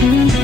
Mm-hmm.